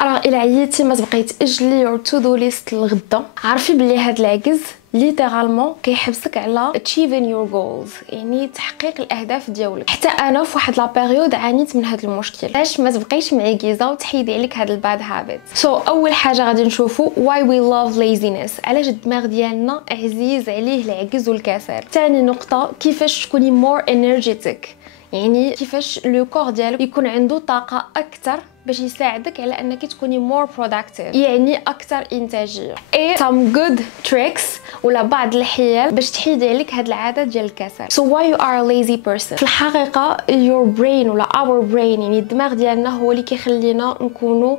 الوغ الى عييتي ما تبقاي تاجلي يور تو دو ليست للغدا، عرفي بلي هاد العجز ليترالمون كيحبسك على achieving your goals، يعني تحقيق الاهداف ديالك. حتى انا في واحد لا بيريود عانيت من هذا المشكل. باش ما تبقيش معجزه وتحيدي عليك هاد الباد هابيت. اول حاجه غادي نشوفوا why we love laziness، علاش الدماغ ديالنا عزيز عليه العجز والكسل. ثاني نقطه كيفاش تكوني more energetic، يعني كيفاش لو كور ديالك يكون عنده طاقه اكثر باش يساعدك على انك تكوني more productive، يعني اكثر انتاجيه. اي some good tricks ولا بعض الحيل باش تحيدي عليك هاد العاده ديال الكسل. so why you are a lazy person؟ في الحقيقه your brain ولا our brain، يعني الدماغ ديالنا هو اللي كيخلينا نكونوا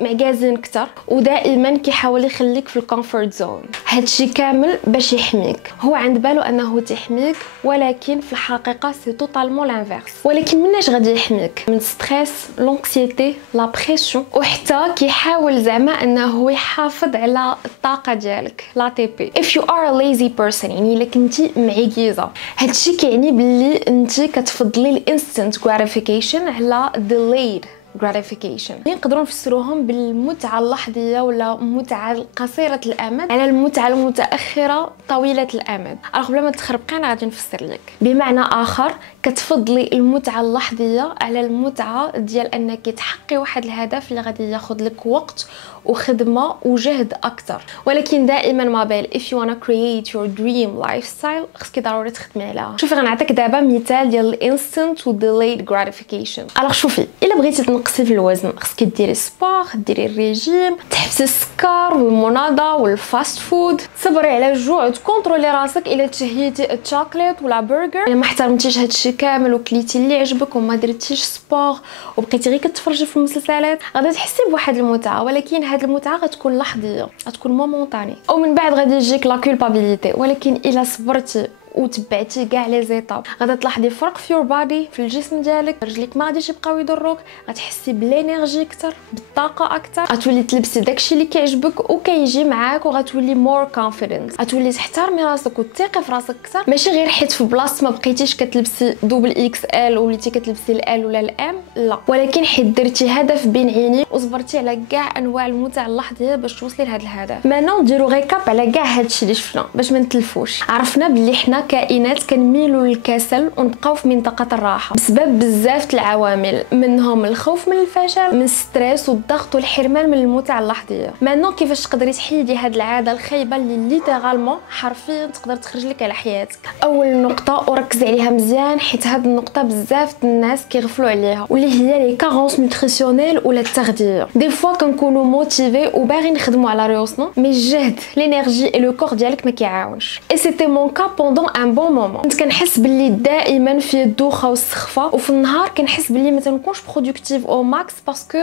معجزين اكثر، ودائما كيحاول يخليك في الكومفورت زون. هادشي كامل باش يحميك، هو عند بالو انه تحميك، ولكن في الحقيقه سي توتالمون لانفيرس. ولكن مناش غادي يحميك؟ من ستريس، لونكسيتي، لا بريسيون، وحتى كيحاول زعما انه يحافظ على الطاقه ديالك لا تي بي. if you are a lazy person، يعني الا كنتي معجزه، هادشي كيعني باللي انت كتفضلي الانستنت gratification على delayed gratification. نقدروا نفسروهم بالمتعه اللحظيه ولا المتعه قصيره الامد على المتعه المتاخره طويله الامد. قبل ما تخربقي انا غادي نفسر لك. بمعنى اخر كتفضلي المتعه اللحظيه على المتعه ديال انك تحققي واحد الهدف اللي غادي ياخذ لك وقت وخدمه وجهد اكثر. ولكن دائما ما بال if you wanna create your dream lifestyle خصك ضروري تخدمي عليها. شوفي غنعطيك دابا مثال ديال الانستنت و delayed gratification. شوفي الا بغيتي تنقصي في الوزن خصك ديري سبور، ديري الريجيم، تحبسي السكر والمناضه والفاست فود، تصبري على الجوع وتكونترولي راسك. الا تشهيتي الشوكولات ولا برجر، الا ما احترمتيش هادشي كامل وكليتي اللي عجبك وما درتيش سبور وبقيتي غير كتفرجي في المسلسلات، غادي تحسي بواحد المتعه، ولكن هاد المتعه غتكون لحظيه، غتكون مومونطاني، ومن بعد غادي يجيك لا كولبابيليتي. ولكن الا صبرتي وتبعتي كاع لي زيتاب غادي تلاحظي فرق في يور بادي، في الجسم ديالك، رجليك ما غاديش يبقاو يضروك، غتحسي بلينيرجي اكثر، بالطاقه اكثر، غتولي تلبسي داكشي اللي كيعجبك وكيجي معاك، وغتولي مور كونفيدنت، غتولي تحترمي راسك وتثقي في راسك اكثر. ماشي غير حيت في بلاصه ما بقيتيش كتلبسي دوبل اكس ال وليتي كتلبسي ال ولا الام، لا، ولكن حيت درتي هدف بين عينيك وصبرتي على كاع انواع المتع اللحظيه باش توصلي لهذا الهدف. مانون نديرو ريكاب على كاع هادشي اللي شفنا باش ما نتلفوش. عرفنا بلي حنا كائنات كنميلوا للكسل ونبقاو في منطقه الراحه بسبب بزاف العوامل، منهم الخوف من الفشل، من الستريس والضغط والحرمان من المتعه اللحظيه. مانون كيفاش تقدري تحيدي هاد العاده الخايبه اللي ليترالمون حرفيا تقدر تخرج لك على حياتك؟ اول نقطه وركز عليها مزيان حيت هاد النقطه بزاف الناس كيغفلوا عليها، واللي هي لي كارونس نوتريسيونيل ولا التغذيه. دي فوا كنكونوا موتيفي وباغي نخدموا على ريوسنا، مي الجهد، لينيرجي اي لو كور ديالك ما كيعاونش. اي سيتي مون كا بوندون ان بون مومون. كنت كنحس باللي دائما في الدوخه والسخفه، وفي النهار كنحس باللي ما تنكونش برودكتيف او ماكس باسكو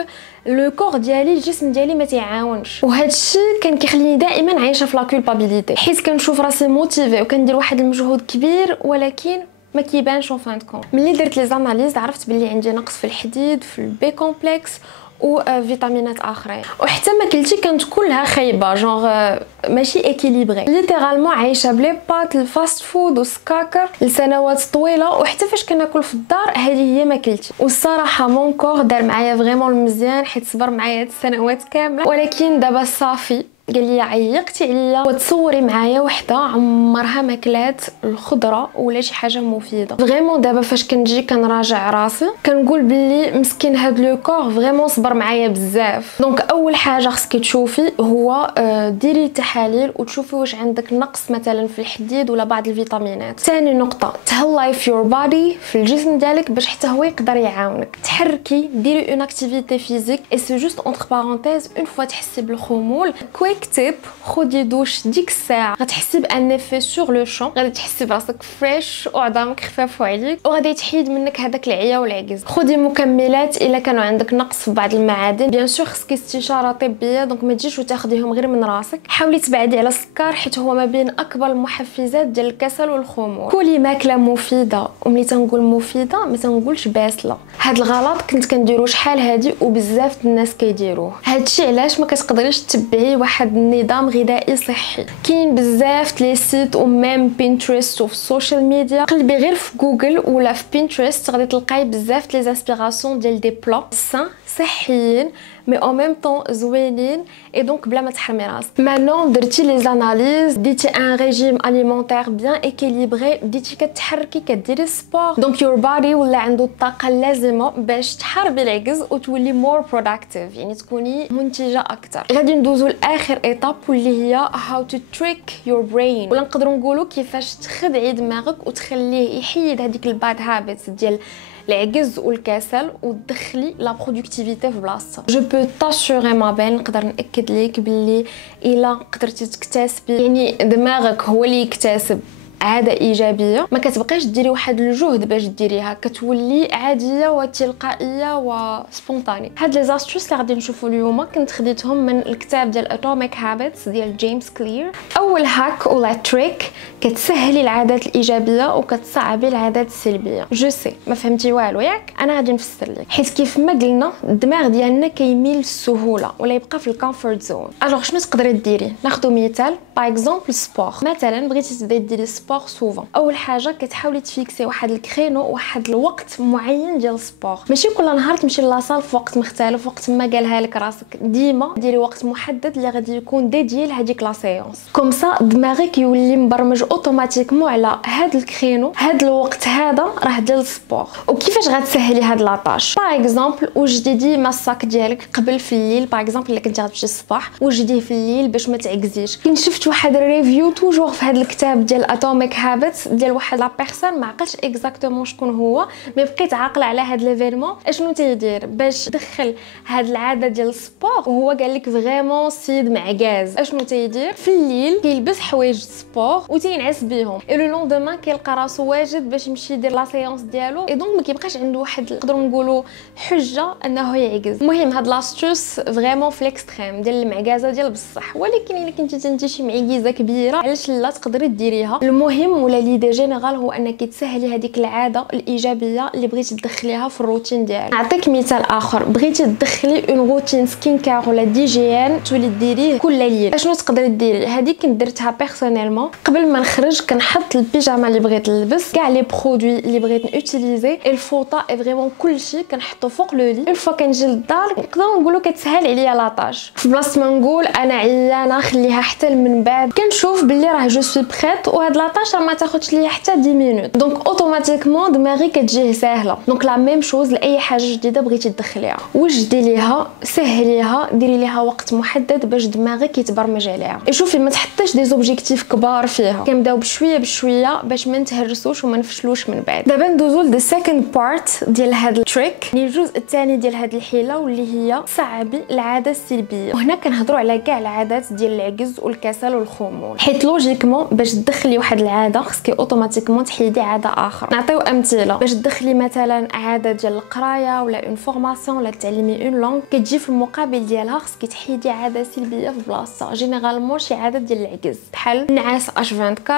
لو كور ديالي، الجسم ديالي ما تيعاونش. وهذا الشيء كان كيخليني دائما عايشه في لا كولبابيليتي، حيت كنشوف راسي موتيفي وكندير واحد المجهود كبير ولكن ما كيبانش اون فان كون. ملي درت لي زاناليز عرفت باللي عندي نقص في الحديد، في البي كومبلكس وفيتامينات اخرين، وحتى ماكلتي كانت كلها خايبه، جونغ ماشي اكيليبري، ليترالمون عايشه بلي بات، الفاست فود والسكاكر لسنوات طويله. وحتى فاش كناكل في الدار هذه هي ماكلتي. والصراحه مون كور دار معايا فريمون المزيان حيت صبر معايا هاد السنوات كامله. ولكن دابا صافي قال لي عيقتي عليا وتصوري معايا وحده عمرها ما كلات الخضره ولا شي حاجه مفيده. فريمون دابا فاش كنجي كنراجع راسي كنقول بلي مسكين هاد لو كور فريمون صبر معايا بزاف. دونك اول حاجه خصك تشوفي هو ديري تحاليل وتشوفي واش عندك نقص مثلا في الحديد ولا بعض الفيتامينات. ثاني نقطه تهلاي في يور بادي، في الجسم ديالك باش حتى هو يقدر يعاونك. تحركي، ديري اون اكتيفيتي فيزيك اي سو جوست اونتر بارونتيز اون فوا تحسي بالخمول كتب خدي دوش ديك الساعه غتحسي بان افي سور لو شون، غادي تحسي براسك فريش وعظامك خفاف عليك وغادي تحيد منك هذاك العيا والعجز. خدي مكملات الا كانوا عندك نقص في بعض المعادن، بيان سور خصك استشاره طبيه، دونك ما تجيش وتاخديهم غير من راسك. حاولي تبعدي على السكر حيت هو ما بين اكبر المحفزات ديال الكسل والخمول. كلي ماكله مفيده، وملي تنقول مفيده ما تنقولش باسله. هاد الغلط كنت كنديرو شحال هادي وبزاف الناس كيديروه. هادشي علاش ما كتقدريش تتبعي واحد النظام غذائي صحي. كاين بزاف لي سيت وميم بينترست وفي السوشيال ميديا، قلبي غير في جوجل ولا في بينترست غادي تلقاي بزاف لي انسبيراسيون ديال دي بلا سان صحيين مي او ميم طون زوينين اي دونك بلا ما تحرمي راسك. مانون درتي لي زاناليز، ديتي ان ريجيم اليمونتير بيان ايكيليبري، بديتي كتحركي كديري سبور، دونك يور بادي ولا عنده الطاقه اللازمه باش تحاربي العجز وتولي مور بروداكتيف، يعني تكوني منتجه اكثر. غادي ندوزو لاخر ايتاب واللي هي هاو تو تريك يور برين، ولا نقدروا نقولوا كيفاش تخدعي دماغك وتخليه يحيد هذيك الباد هابيتس ديال العجز والكسل وتدخلي لا برودكتيفيتي في بلاصتها. جو بو تاسوري ما بين، نقدر ناكد ليك باللي الا قدرتي تكتسبي، يعني دماغك هو اللي يكتسب عاده ايجابيه، ما كتبقايش ديري واحد الجهد باش ديريها، كتولي عاديه وتلقائيه وسبونطاني. هاد لي زاستوس اللي غادي نشوفوا اليوم كنت خديتهم من الكتاب ديال اتوميك هابيتس ديال جيمس كلير. اول هاك ولا تريك كتسهلي العادات الايجابيه وكتصعبي العادات السلبيه. جو سي ما فهمتي والو ياك، انا غادي نفسر لك، حيت كيف ما قلنا الدماغ ديالنا كيميل للسهوله ولا يبقى في الكومفورت زون. الوغ شنو تقدري ديري؟ ناخذ مثال باغ اكزومبل سبور. مثلا بغيتي تبداي ديري سبور سوفون، اول حاجه كتحاولي تفيكسي واحد الكرينو، واحد الوقت معين ديال السبور، ماشي كل نهار تمشي لاصال في وقت مختلف، وقت ما قالها لك راسك، ديما ديري وقت محدد اللي غادي يكون ديديي لهذيك لا سيونس. كوم سا دماغك يولي مبرمج اوتوماتيكمون على هذا الكرينو، هذا الوقت هذا راه ديال السبور. وكيفاش غتسهلي هاد لاطاش؟ باغ اكزومبل وجديدي ماساك ديالك قبل في الليل، باغ اكزومبل الا كنتي غتمشي الصباح وجديه في الليل باش ما تعكزيش. كنت شفت واحد الريفيو توجور في هذا الكتاب ديال اتوميك هابيتس ديال واحد لا بيرسون، ما عقلتش اكزاكتومون شكون هو، مي بقيت عاقله على هاد ليفينمون اشنو تيدير باش دخل هاد العاده ديال السبور. وهو قال لك فريمون سيد معكاز، اشنو تيدير في الليل كيلبس حوايج سبور وتينعس بهم، اي لو لوندومان كيلقى راسو واجد باش يمشي يدير لا سيونس ديالو، اي دونك ما كيبقاش عنده واحد نقدروا نقولوا حجه انه يعكز. المهم هاد لاستوس فريمون في الاكستريم ديال المعكازه ديال بصح، ولكن الا كنتي انت شي معكيزه كبيره علاش لا تقدري ديريها. المهم ولا ليدي جينيرال هو انك تسهلي هذيك العاده الايجابيه اللي بغيتي تدخليها في الروتين ديالك. نعطيك مثال اخر، بغيتي تدخلي اون روتين سكين كير ولا دي جي ان تولي ديريه كل ليل، اشنو تقدري ديري؟ هذه كنت درتها بيرسونيلمون قبل ما نخرج، كنحط البيجاما اللي بغيت نلبس، كاع لي برودوي اللي بغيت نوتيليزي، الفوطه اي فريمون كلشي كنحطو فوق لو لي. اون فوا كنجي للدار نقدروا نقولوا كتسهل عليا لاطاج، في بلاصه ما نقول انا عيانه خليها حتى من بعد، كنشوف باللي راه جو سوي بريت وهاد لاطاج ما تاخذش ليا حتى 10 مينوت، دونك اوتوماتيكمون دماغي كتجيه ساهله. دونك لا ميم شوز لاي حاجه جديده بغيتي تدخليها، وجدي ليها، سهليها، ديري ليها وقت محدد باش دماغك يتبرمج عليها. شوفي ما تحطيش دي زوبجيكتيف كبار فيها، كنبداو بشويه بشويه باش ما نتهرسوش وما نفشلوش من بعد. دابا ندوزو لذا سيكند بارت ديال هاد التريك، يعني الجزء الثاني ديال هاد الحيله واللي هي صعبي العاده السلبيه. وهنا كنهضروا على كاع العادات ديال العجز والكسل والخمول، حيت لوجيكمون باش تدخلي واحد العاده خصك اوتوماتيكمون تحيدي عاده اخرى. نعطيو امثله، باش تدخلي مثلا عاده ديال القرايه ولا اون فورماسيون ولا تعلمي اون لونغ، كتجي في المقابل ديالها خصك تحيدي عاده سلبيه في بلاصتها، جينيرالمون شي عاده ديال العجز بحال النعاس اش 24،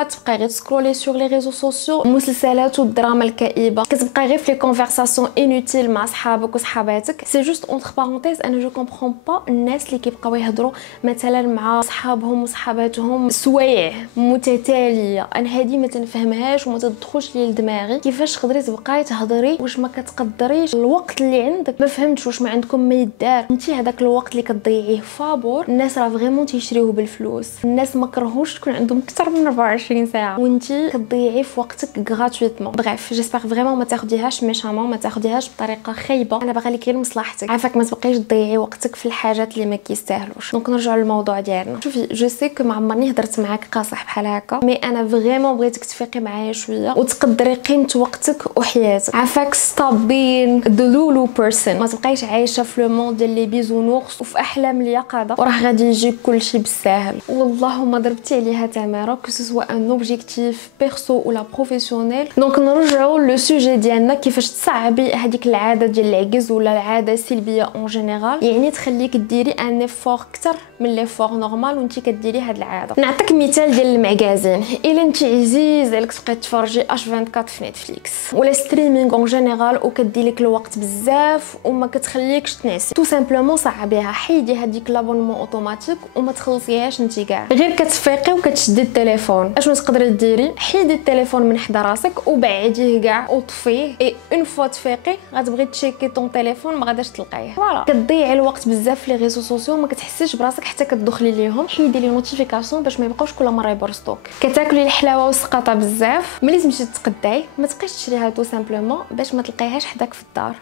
تبقاي غير تسكرولي سور لي ريزو سوسيو، مسلسلات والدراما الكئيبه، كتبقاي غير في لي كونفرساسيون انوتيل مع صحابك وصحاباتك. سي جوست اونتر بارونتيز، انا جو كومبرون با الناس اللي كيبقاو يهضروا مثلا مع صحابهم وصحاباتهم سوايع متتاليه، انا هذه ما تنفهمهاش وما تدخلش لي لدماغي. كيفاش تقدري تبقاي تهضري واش ما كتقدريش الوقت اللي عندك؟ ما فهمتش واش ما عندكم ما يدار، انت هذاك الوقت اللي كتضيعيه فابور. الناس راه فريمون تيشريوه بالفلوس، الناس ما كرهوش تكون عندهم اكثر من 24 ساعه وانت كتضيعي في وقتك غراتويتمون. بريف جيسبر فريمون ما تاخديهاش ميشامون، ما تاخديهاش بطريقه خايبه، انا باغا لك غير مصلحتك، عافاك ما تبقيش تضيعي وقتك في الحاجات اللي ما كيستاهلوش. دونك نرجعوا للموضوع ديالنا. شوفي جو سي كو ما عمرني هضرت معاك قاصح بحال هكا، مي انا فريمون بغيتك تفيقي معايا شويه وتقدري قيمه وقتك وحياتك. عافاك ستوب بين ذا لولو بيرسون، ما تبقايش عايشه في لو موند ديال لي بيزونورس وفي احلام اليقظه وراه غادي يجيك كلشي بالساهل. والله ما ضربتي عليها تماره كو سوا ان اوبجيكتيف بيرسو ولا بروفيسيونيل. دونك نرجعوا لو سوجي ديالنا، كيفاش تصعبي هذيك العاده ديال العجز ولا العاده السلبيه اون جينيرال، يعني تخليك ديري ان ايفور اكثر من ليفور نورمال وانت كديري هاد العاده. نعطيك مثال ديال المعكازين، الا انت عزيز عليك تبقاي تفرجي اش 24 في نتفليكس ولا ستريمينغ اون جينيرال وكدير لك الوقت بزاف وما كتخليكش تنعسي. تو سامبلومون صعبيها، حيدي هذيك لابونمون اوتوماتيك وما تخلصيهاش انت كاع، غير كتفيقي وكتشدي التليفون. اشنو تقدري ديري؟ حيدي التليفون من حدا راسك وبعديه كاع وطفيه، اي اون فوا تفيقي غتبغي تشيكي طون تليفون ما غاداش تلقايه. فوالا كتضيعي الوقت بزاف في لي ريزو سوسيو ما كتحسيش براسك حتى كتدخلي ليهم. حيدي لي نوتيفيكاسيون باش ما يبقاوش كل مره يبرسطوك. كتاكلي الحلاوه والسقاطه بزاف، ملي تمشي تتقداي ما تبقايش تشريها تو سامبلومون باش ما تلقايهاش حداك في الدار.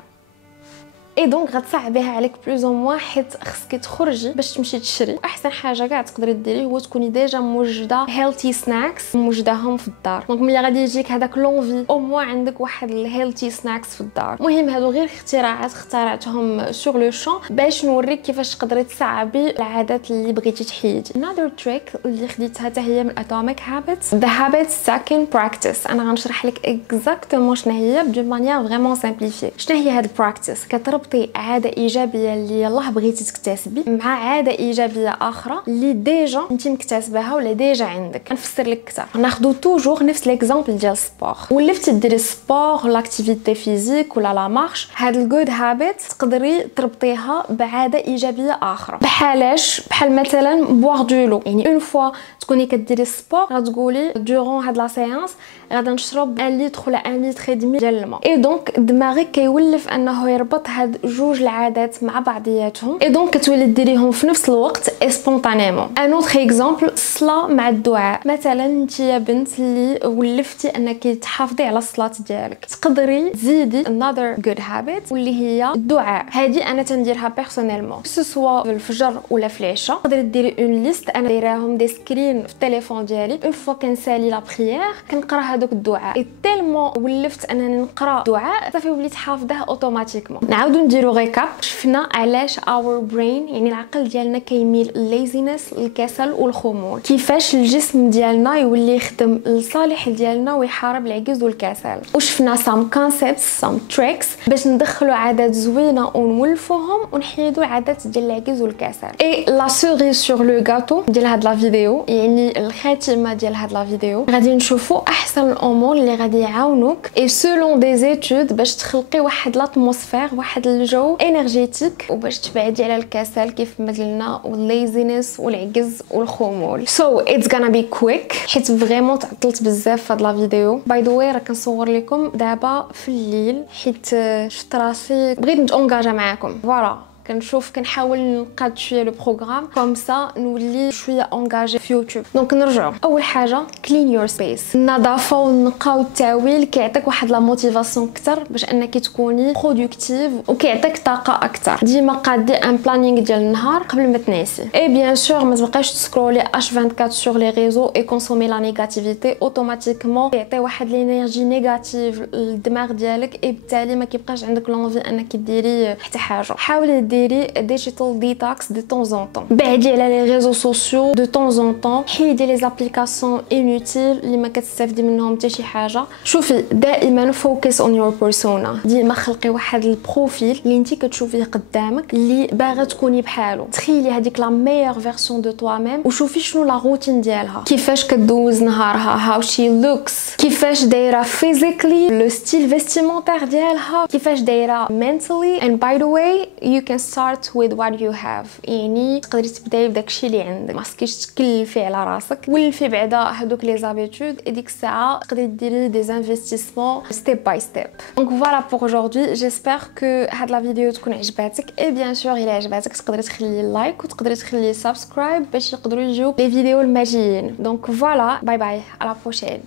اي دونك غتصعبيها عليك بلوز او موان، حيت خصك تخرجي باش تمشي تشري. احسن حاجه كاع تقدري ديري هو تكوني ديجا موجده هيلثي سناكس موجداهم في الدار. دونك ملي غادي يجيك هذاك لونفي او موان عندك واحد الهيلثي سناكس في الدار. المهم هادو غير اختراعات اخترعتهم سور لو شون باش نوريك كيفاش تقدري تصعبي العادات اللي بغيتي تحيدي. another trick اللي خديتها حتى هي من Atomic Habits the habit stacking practice. انا غنشرح لك اكزاكتومون شنو هي دو مانيير فريمون سامبليفي. شنو هي هاد البراكتيس؟ كتربطي عاده ايجابيه اللي يلاه بغيتي تكتسبي مع عاده ايجابيه اخرى اللي ديجا انت مكتسباها ولا ديجا عندك. نفسر لك اكثر، ناخذ توجور نفس ليكزامبل ديال السبور. ولفتي ديري السبور لاكتيفيتي فيزيك ولا لا مارش، هاد الجود هابيت تقدري تربطيها بعاده ايجابيه اخرى. بحالاش؟ بحال مثلا بوار دو لو، يعني اون فوا تكوني كديري السبور غتقولي دورون هاد لا سيانس غادا نشرب 1 لتر ولا 1 لتر ادمي ديال الماء. اي دونك دماغك كيولف انه يربط هاد جوج العادات مع بعضياتهم، اي دونك كتولي ديريهم في نفس الوقت اسبونطانيمون. ان اوتر اكزامبل الصلاه مع الدعاء. مثلا انت يا بنت اللي ولفتي انك تحافظي على الصلاه ديالك، تقدري تزيدي another good habit واللي هي الدعاء. هذه انا تنديرها بيرسونيلمون سواء في الفجر ولا في العشاء. تقدري ديري اون ليست، انا دايراهم دي سكرين في التليفون ديالي. اون فوا كنسالي لا بريير كنقرا هذوك الدعاء. اي تيلمون ولفت انني نقرا دعاء صافي وليت حافظه اوتوماتيكمون. نعاودو نديرو ريكاب. شفنا علاش اور برين يعني العقل ديالنا كيميل للليزينس، الكسل والخمول، كيفاش الجسم ديالنا يولي يخدم للصالح ديالنا ويحارب العجز والكسل. وشفنا سام كونسيبتس سام تريكس باش ندخلوا عادات زوينه ونولفوهم ونحيدوا العادات ديال العجز والكسل. اي لا سوري سور لو غاتو ديال هاد لا فيديو، يعني الخاتمه ديال هاد لا فيديو، غادي نشوفوا احسن الامور اللي غادي يعاونوك اي سولون دي زيتود باش تخلقي واحد لاتموسفير، واحد الجو انرجيتيك، وباش تبعدي على الكسل كيف ما قلنا والليزينس والعجز والخمول. سو اتس غانا بي كويك حيت فريمون تعطلت بزاف في هاد لا فيديو. باي ذا واي راه كنصور لكم دابا في الليل حيت شفت راسي بغيت نتونجاجا معاكم. فوالا كنشوف كنحاول نقاد شويه لو بروغرام كوم سا نولي شويه انغاجي في يوتيوب. دونك نرجعوا. اول حاجه كلين يور سبيس. النظافه والنقاء والتاويل كيعطيك واحد لا موتيفاسيون اكثر باش انك تكوني برودكتيف وكيعطيك طاقه اكثر. ديما قادي ان بلانينغ ديال النهار قبل ما تنعسي. اي بيان سور ما تبقاش تسكرولي اش 24 سور لي ريزو اي كونسومي لا نيجاتيفيتي. اوتوماتيكمون كيعطي واحد لينيرجي نيجاتيف للدماغ ديالك، اي بالتالي ما كيبقاش عندك لونفي انك ديري حتى حاجه. حاولي ديري ديجيتال ديتوكس دي طون زون طون. بعدي على لي ريزو سوسيو دو طون زون طون. حيدي لي زابليكاسيون انوتيل اللي ما كتستافدي منهم حتى شي حاجه. شوفي دائما فوكس اون يور بيرسونا. ديما خلقي واحد البروفيل اللي انت كتشوفيه قدامك اللي باغا تكوني بحالو. تخيلي هذيك لا ميور فيرسيون دو توا ميم وشوفي شنو لا روتين ديالها، كيفاش كدوز نهارها، هاو شي لوكس، كيفاش دايره فيزيكلي، لو ستيل فيستيمونتير ديالها، كيفاش دايره mentally. and by the way you can start with what you have. يعني تقدري تبداي بداكشي اللي عندك، ما خصكيش تكلفي على راسك. ولفي بعدا هذوك لي زابيتود ديك الساعه تقدري ديري دي انفستيسمون ستيب باي ستيب. دونك فوالا بور aujourd'hui جيسبر كو هاد لا فيديو تكون عجباتك. اي بيان سور الا عجباتك تقدري تخلي لايك وتقدري تخلي سبسكرايب باش يقدروا يجيو لي فيديو الماجيين. دونك فوالا باي باي على بروشين.